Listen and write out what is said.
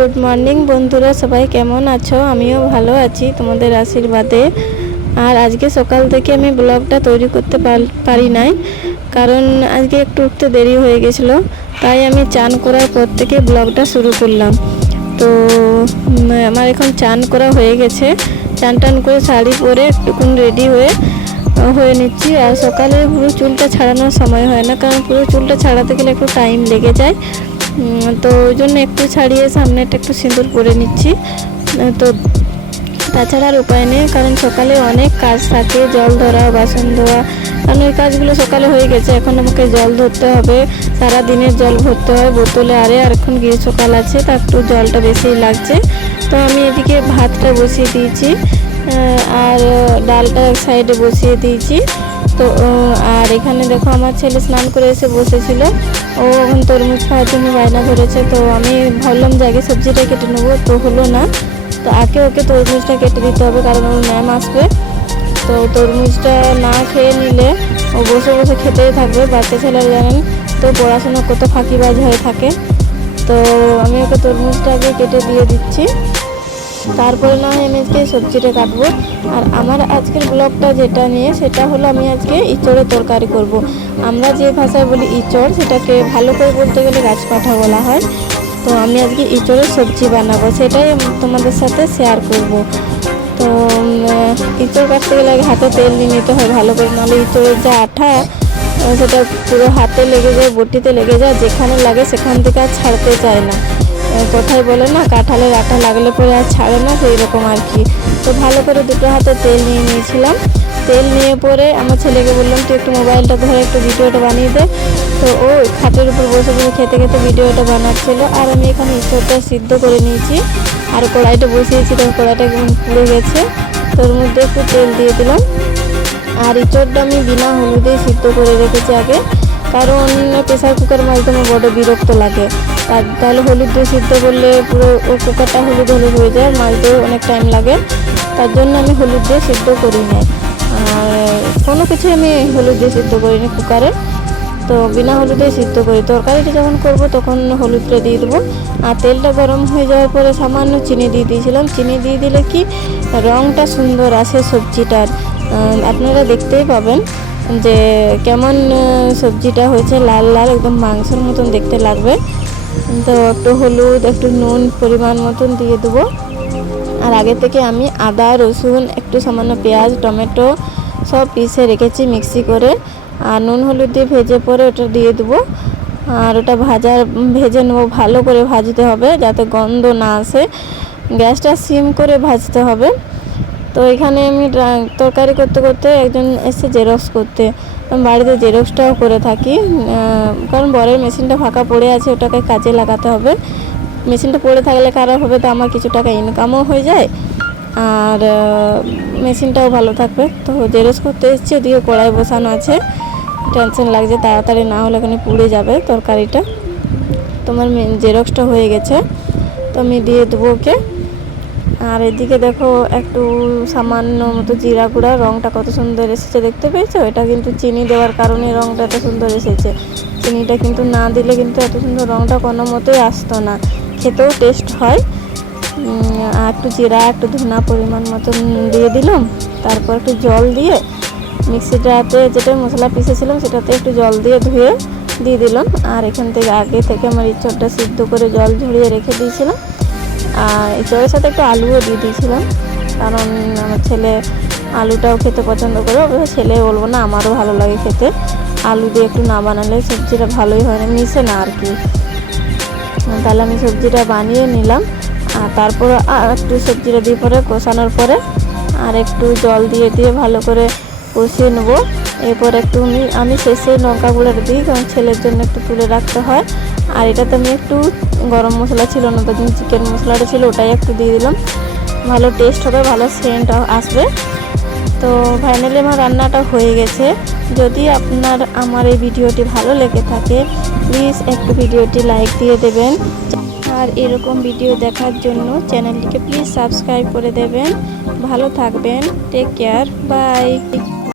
Good morning বন্ধুরা, সবাই কেমন আছো? আমিও ভালো আছি তোমাদের আশীর্বাদে। আর আজকে সকাল থেকে আমি ব্লগটা তৈরি করতে পার- নাই, কারণ আজকে একটু উঠতে দেরি হয়ে গেছিল, তাই আমি চান করার পর থেকে ব্লগটা শুরু করলাম। তো আমার এখন চান করা হয়ে গেছে, চান টান করে শাড়ি পরে একটুকুন রেডি হয়ে হয়ে নিচ্ছি। আর সকালে পুরো চুলটা ছাড়ানোর সময় হয় না, কারণ পুরো চুলটা ছাড়াতে গেলে একটু টাইম লেগে যায়। তো ওই জন্য একটু ছাড়িয়ে সামনেটা একটু সিঁদুর পরে নিচ্ছি। তো তাছাড়া আর উপায় নেই, কারণ সকালে অনেক কাজ থাকে, জল ধরা, বাসন ধোয়া। কারণ ওই কাজগুলো সকালে হয়ে গেছে, এখন আমাকে জল ধরতে হবে। সারা দিনের জল ভরতে হয়, বোতলে আরে আর এখন গ্রীষ্মকাল আছে, তা একটু জলটা বেশি লাগছে। তো আমি এদিকে ভাতটা বসিয়ে দিয়েছি আর ডালটা এক সাইডে বসিয়ে দিয়েছি। তো আর এখানে দেখো আমার ছেলে স্নান করে এসে বসেছিল। ও এখন তরমুজ খাওয়ার জন্য বায়না ধরেছে। তো আমি ভাবলাম যে আগে সবজিটা কেটে নেব, তো হলো না। তো আগে ওকে তরমুজটা কেটে দিতে হবে, কারণ ওর ম্যাম আসবে। তো তরমুজটা না খেয়ে নিলে ও বসে বসে খেতেই থাকবে, বাচ্চা ছেলেরা জানেন। তো পড়াশোনা কত ফাঁকিবাজ হয়ে থাকে। তো আমি ওকে তরমুজটা আগে কেটে দিয়ে দিচ্ছি। তারপরে না হয় আমি আজকে সবজিটা কাটবো আর আমার আজকের ব্লগটা যেটা নিয়ে, সেটা হলো আমি আজকে ইঁচড়ের তরকারি করব। আমরা যে ভাষায় বলি ইঁচড়, সেটাকে ভালো করে বলতে গেলে গাছপাঠা বলা হয় তো আমি আজকে ইঁচড়ের সবজি বানাবো, সেটাই তোমাদের সাথে শেয়ার করব। তো ইঁচড় কাটতে গেলে আগে হাতে তেল নিয়ে নিতে হয় ভালো করে, নাহলে ইঁচড়ের যা আঠা, সেটা পুরো হাতে লেগে যায়, বটিতে লেগে যায়, যেখানে লাগে সেখান থেকে আর ছাড়তে চায় না কথায় বলে না কাঁঠালের আঠা লাগলে পরে আর ছাড়ে না সেই রকম আর কি। তো ভালো করে দুটো হাতে তেল নিয়ে নিয়েছিলাম। তেল নিয়ে পরে আমার ছেলেকে বললাম, তুই একটু মোবাইলটা ধরে একটু ভিডিওটা বানিয়ে দে। তো ও খাটের উপর বসে বসে খেতে খেতে ভিডিওটা বানাচ্ছিল। আর আমি এখানে ইঁচড়টা সিদ্ধ করে নিয়েছি। আর কড়াইটা বসিয়েছি তো কড়াইটা পুড়ে গেছে। তোর মধ্যে একটু তেল দিয়ে দিলাম। আর ইঁচড়টা আমি বিনা হলুদেই সিদ্ধ করে রেখেছি আগে। কারণ প্রেসার কুকার মাঝে আমার বড় বিরক্ত লাগে। তার তাহলে হলুদ দিয়ে সিদ্ধ করলে পুরো ও কুকারটা হলুদ হলুদ হয়ে যায় মাছতেও অনেক টাইম লাগে। তার জন্য আমি হলুদ দিয়ে সিদ্ধ করি না আর কোনো কিছু আমি হলুদ দিয়ে সিদ্ধ করি না কুকারে। তো বিনা হলুদে সিদ্ধ করি। তরকারিটা যখন করব তখন হলুদটা দিয়ে দেবো। আর তেলটা গরম হয়ে যাওয়ার পরে সামান্য চিনি দিয়ে দিয়েছিলাম। চিনি দিয়ে দিলে কি রঙটা সুন্দর আসে সবজিটার। আপনারা দেখতেই পাবেন যে কেমন সবজিটা হয়েছে, লাল লাল, একদম মাংসের মতন দেখতে লাগবে। তো একটু হলুদ, একটু নুন পরিমাণ মতন দিয়ে দেবো। আর আগে থেকে আমি আদা, রসুন, একটু সামান্য পেঁয়াজ, টমেটো সব পিষে রেখেছি মিক্সি করে। আর নুন, হলুদ দিয়ে ভেজে পরে ওটা দিয়ে দেবো। আর ওটা ভাজা, ভেজে নেব, ভালো করে ভাজতে হবে যাতে গন্ধ না আসে। গ্যাসটা সিম করে ভাজতে হবে। তো এখানে আমি তরকারি করতে করতে একজন এসে জেরক্স করতে। বাড়িতে জেরক্সটাও করে থাকি কারণ বরের মেশিনটা ফাঁকা পড়ে আছে, ওটাকে কাজে লাগাতে হবে। মেশিনটা পড়ে থাকলে খারাপ হবে, তো আমার কিছু টাকা ইনকামও হয়ে যায়, আর মেশিনটাও ভালো থাকবে। তো জেরক্স করতে এসেছি, ওদিকে কড়াই বসানো আছে। টেনশন লাগছে, তাড়াতাড়ি না হলে এখানে পুড়ে যাবে তরকারিটা। তোমার জেরক্সটা হয়ে গেছে, তো আমি দিয়ে দেবো ওকে। আর এদিকে দেখো একটু সামান্য মতো জিরা গুঁড়া রঙটা কত সুন্দর এসেছে, দেখতে পেয়েছ? এটা কিন্তু চিনি দেওয়ার কারণে রঙটা এত সুন্দর এসেছে। চিনিটা কিন্তু না দিলে কিন্তু এত সুন্দর রঙটা কোনো মতোই আসতো না। খেতেও টেস্ট হয়। আর একটু জিরা, একটু ধনা পরিমাণ মতন দিয়ে দিলাম। তারপর একটু জল দিয়ে মিক্সিটাতে যেটা মশলা পিসেছিলাম সেটাতে একটু জল দিয়ে ধুয়ে দিয়ে দিলাম। আর এখান থেকে আগে থেকে আমার ইঁচড়টা সিদ্ধ করে জল ঝরিয়ে রেখে দিয়েছিলাম। ইঁচড়ের সাথে একটু আলুও দিয়ে দিয়েছিলাম। কারণ আমার ছেলে আলুটাও খেতে পছন্দ করে। অবশ্য ছেলে বলব না, আমারও ভালো লাগে খেতে। আলু দিয়ে একটু না বানালে সবজিটা ভালোই হয় না, মিশে না আর কি। তাহলে আমি সবজিটা বানিয়ে নিলাম। আর তারপর আর একটু সবজিটা দিয়ে পরে কষানোর পরে আর একটু জল দিয়ে দিয়ে ভালো করে কষিয়ে নেব। এরপর একটু আমি শেষে লঙ্কা গুঁড়োটা দিই, কারণ ছেলের জন্য একটু তুলে রাখতে হয়। আর এটাতে আমি একটু গরম মশলা ছিল না, তো চিকেন মশলাটা ছিল ওটাই একটু দিয়ে দিলাম। ভালো টেস্ট হবে, ভালো সেন্ট আসবে। তো ফাইনালি আমার রান্নাটা হয়ে গেছে। যদি আপনার, আমার এই ভিডিওটি ভালো লেগে থাকে প্লিজ একটু ভিডিওটি লাইক দিয়ে দেবেন। আর এরকম ভিডিও দেখার জন্য চ্যানেলটিকে প্লিজ সাবস্ক্রাইব করে দেবেন। ভালো থাকবেন টেক কেয়ার বাই